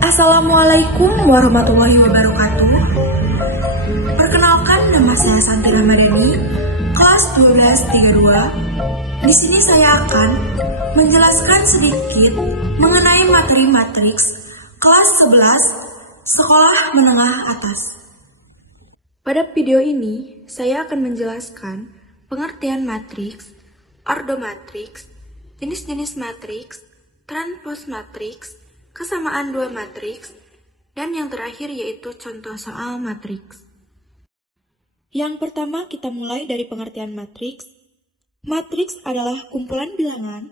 Assalamualaikum warahmatullahi wabarakatuh. Perkenalkan, nama saya Santi Ramadhani, kelas 1232. Di sini saya akan menjelaskan sedikit mengenai materi matriks kelas 11 sekolah menengah atas. Pada video ini, saya akan menjelaskan pengertian matriks, ordo matriks, jenis-jenis matriks, transpose matriks, kesamaan dua matriks, dan yang terakhir yaitu contoh soal matriks. Yang pertama kita mulai dari pengertian matriks. Matriks adalah kumpulan bilangan,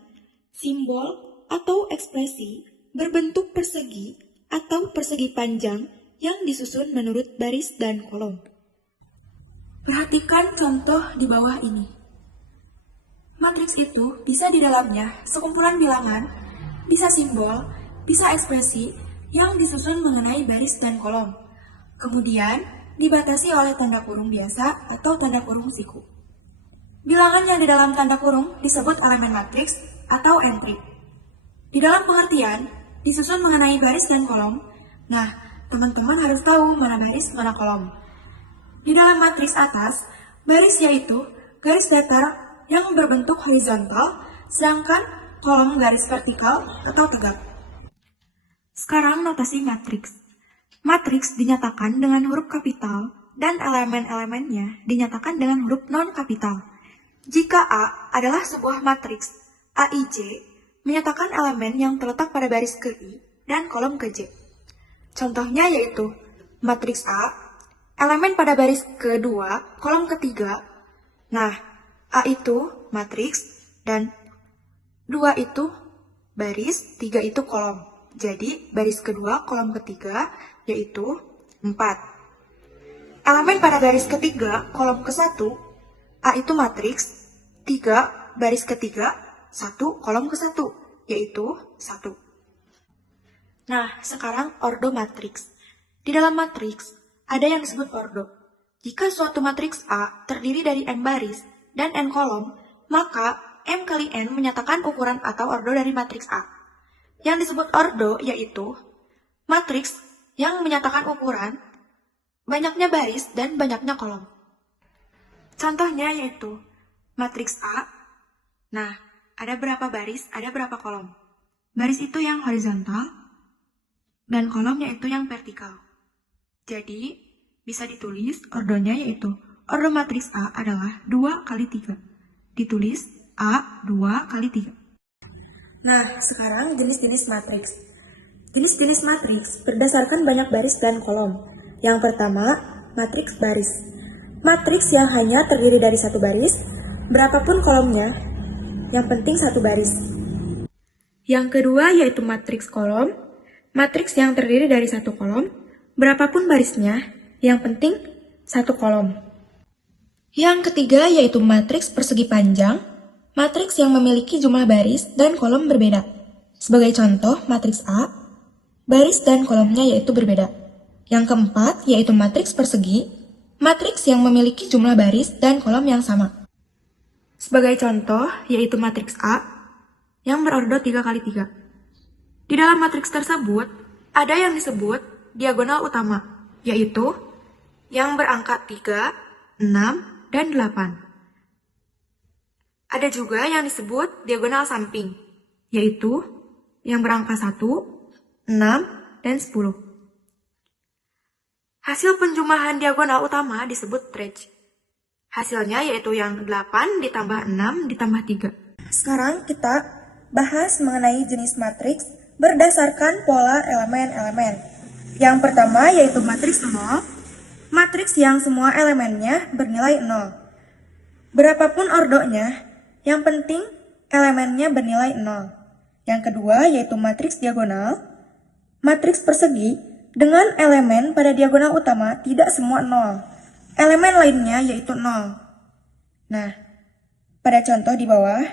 simbol, atau ekspresi berbentuk persegi atau persegi panjang yang disusun menurut baris dan kolom. Perhatikan contoh di bawah ini. Matriks itu bisa di dalamnya sekumpulan bilangan, bisa simbol, bisa ekspresi yang disusun mengenai baris dan kolom. Kemudian, dibatasi oleh tanda kurung biasa atau tanda kurung siku. Bilangan yang di dalam tanda kurung disebut elemen matriks atau entry. Di dalam pengertian, disusun mengenai baris dan kolom. Nah, teman-teman harus tahu mana baris, mana kolom. Di dalam matriks atas, baris yaitu garis datar yang berbentuk horizontal, sedangkan kolom garis vertikal atau tegak. Sekarang notasi matriks. Matriks dinyatakan dengan huruf kapital dan elemen-elemennya dinyatakan dengan huruf non-kapital. Jika A adalah sebuah matriks AIJ, menyatakan elemen yang terletak pada baris ke I dan kolom ke J. Contohnya yaitu matriks A, elemen pada baris kedua, kolom ketiga. Nah, A itu matriks dan 2 itu baris, 3 itu kolom. Jadi, baris kedua, kolom ketiga, yaitu 4. Elemen pada baris ketiga, kolom ke-1, A itu matriks, 3, baris ketiga, 1, kolom ke-1, yaitu 1. Nah, sekarang ordo matriks. Di dalam matriks, ada yang disebut ordo. Jika suatu matriks A terdiri dari n baris dan n kolom, maka M kali N menyatakan ukuran atau ordo dari matriks A. Yang disebut ordo yaitu matriks yang menyatakan ukuran, banyaknya baris, dan banyaknya kolom. Contohnya yaitu matriks A. Nah, ada berapa baris, ada berapa kolom. Baris itu yang horizontal, dan kolom yaitu yang vertikal. Jadi, bisa ditulis ordonya yaitu ordo matriks A adalah 2 kali 3. Ditulis A 2 kali 3. Nah, sekarang jenis-jenis matriks. Jenis-jenis matriks berdasarkan banyak baris dan kolom. Yang pertama, matriks baris. Matriks yang hanya terdiri dari satu baris, berapapun kolomnya, yang penting satu baris. Yang kedua yaitu matriks kolom. Matriks yang terdiri dari satu kolom, berapapun barisnya, yang penting satu kolom. Yang ketiga yaitu matriks persegi panjang. Matriks yang memiliki jumlah baris dan kolom berbeda. Sebagai contoh, matriks A, baris dan kolomnya yaitu berbeda. Yang keempat yaitu matriks persegi, matriks yang memiliki jumlah baris dan kolom yang sama. Sebagai contoh, yaitu matriks A, yang berordo 3 kali 3. Di dalam matriks tersebut, ada yang disebut diagonal utama, yaitu yang berangka 3, 6, dan 8. Ada juga yang disebut diagonal samping, yaitu yang berangka 1, 6, dan 10. Hasil penjumlahan diagonal utama disebut trig. Hasilnya yaitu yang 8 ditambah 6 ditambah 3. Sekarang kita bahas mengenai jenis matriks berdasarkan pola elemen-elemen. Yang pertama yaitu matriks 0, matriks yang semua elemennya bernilai 0. Berapapun ordonya, yang penting elemennya bernilai 0. Yang kedua yaitu matriks diagonal. Matriks persegi dengan elemen pada diagonal utama tidak semua 0. Elemen lainnya yaitu 0. Nah, pada contoh di bawah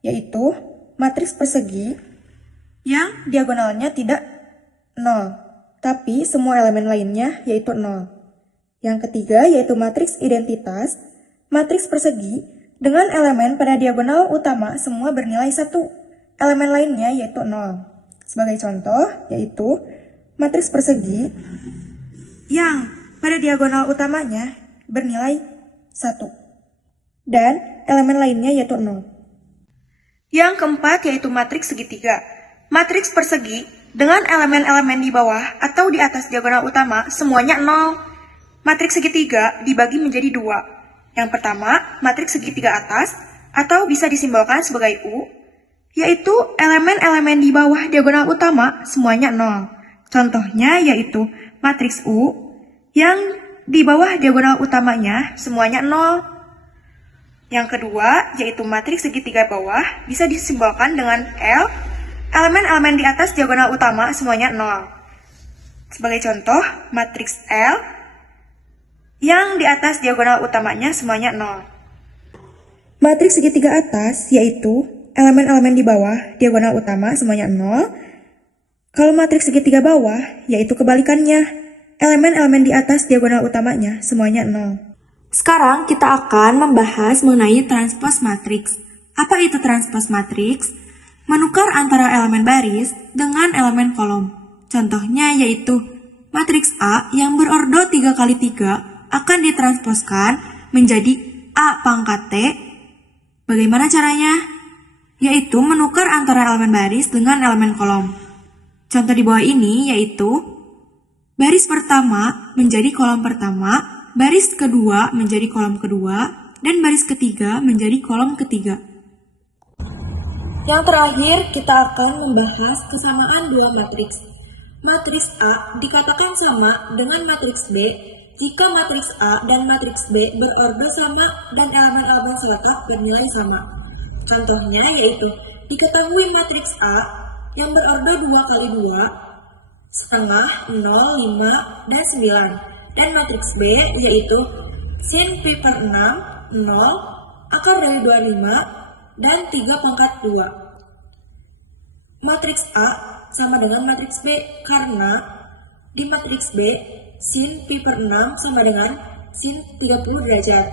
yaitu matriks persegi yang diagonalnya tidak 0, tapi semua elemen lainnya yaitu 0. Yang ketiga yaitu matriks identitas. Matriks persegi dengan elemen pada diagonal utama semua bernilai 1. Elemen lainnya yaitu 0. Sebagai contoh yaitu matriks persegi yang pada diagonal utamanya bernilai 1 dan elemen lainnya yaitu 0. Yang keempat yaitu matriks segitiga. Matriks persegi dengan elemen-elemen di bawah atau di atas diagonal utama semuanya 0. Matriks segitiga dibagi menjadi 2. Yang pertama, matriks segitiga atas atau bisa disimbolkan sebagai U, yaitu elemen-elemen di bawah diagonal utama semuanya 0. Contohnya yaitu matriks U yang di bawah diagonal utamanya semuanya 0. Yang kedua yaitu matriks segitiga bawah bisa disimbolkan dengan L, elemen-elemen di atas diagonal utama semuanya 0. Sebagai contoh, matriks L yang di atas diagonal utamanya semuanya 0. Matriks segitiga atas yaitu elemen-elemen di bawah diagonal utama semuanya 0. Kalau matriks segitiga bawah yaitu kebalikannya, elemen-elemen di atas diagonal utamanya semuanya 0. Sekarang kita akan membahas mengenai transpos matriks. Apa itu transpos matriks? Menukar antara elemen baris dengan elemen kolom. Contohnya yaitu matriks A yang berordo 3x3 akan ditransposkan menjadi A pangkat T. Bagaimana caranya? Yaitu menukar antara elemen baris dengan elemen kolom. Contoh di bawah ini yaitu baris pertama menjadi kolom pertama, baris kedua menjadi kolom kedua, dan baris ketiga menjadi kolom ketiga. Yang terakhir, kita akan membahas kesamaan dua matriks. Matriks A dikatakan sama dengan matriks B jika matriks A dan matriks B berordo sama dan elemen-elemen seletak bernilai sama. Contohnya yaitu diketahui matriks A yang berordo 2x2, setengah, 0, 5, dan 9. Dan matriks B yaitu sin pi per 6, 0, akar dari 25, dan 3 pangkat 2. Matriks A sama dengan matriks B karena di matriks B sin pi per 6 sama dengan sin 30 derajat,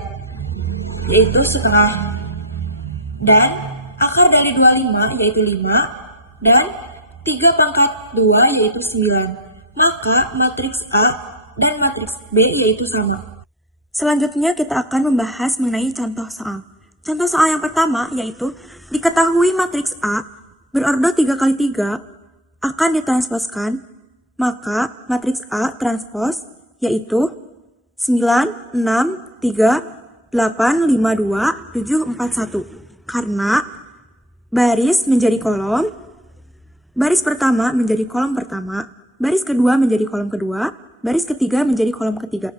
yaitu setengah. Dan akar dari 25 yaitu 5, dan 3 pangkat 2 yaitu 9. Maka matriks A dan matriks B yaitu sama. Selanjutnya kita akan membahas mengenai contoh soal. Contoh soal yang pertama yaitu diketahui matriks A berordo 3x3 akan ditransposkan, maka matriks A transpos yaitu 9, 6, 3, 8, 5, 2, 7, 4, 1. Karena baris menjadi kolom, baris pertama menjadi kolom pertama, baris kedua menjadi kolom kedua, baris ketiga menjadi kolom ketiga.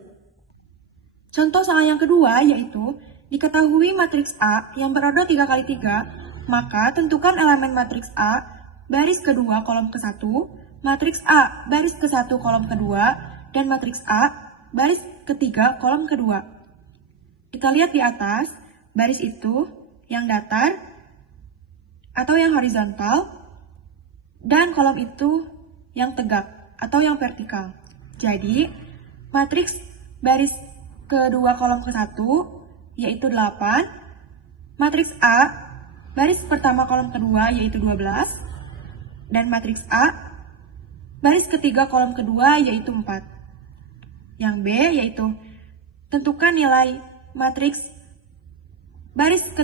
Contoh soal yang kedua yaitu diketahui matriks A yang berordo 3x3, maka tentukan elemen matriks A baris kedua kolom ke-1, matriks A baris ke-1 kolom kedua, dan matriks A baris ketiga kolom kedua. Kita lihat di atas, baris itu yang datar atau yang horizontal, dan kolom itu yang tegak atau yang vertikal. Jadi, matriks baris kedua kolom ke-1 yaitu 8, matriks A baris pertama kolom kedua yaitu 12, dan matriks A baris ketiga kolom kedua yaitu 4. Yang B yaitu tentukan nilai matriks baris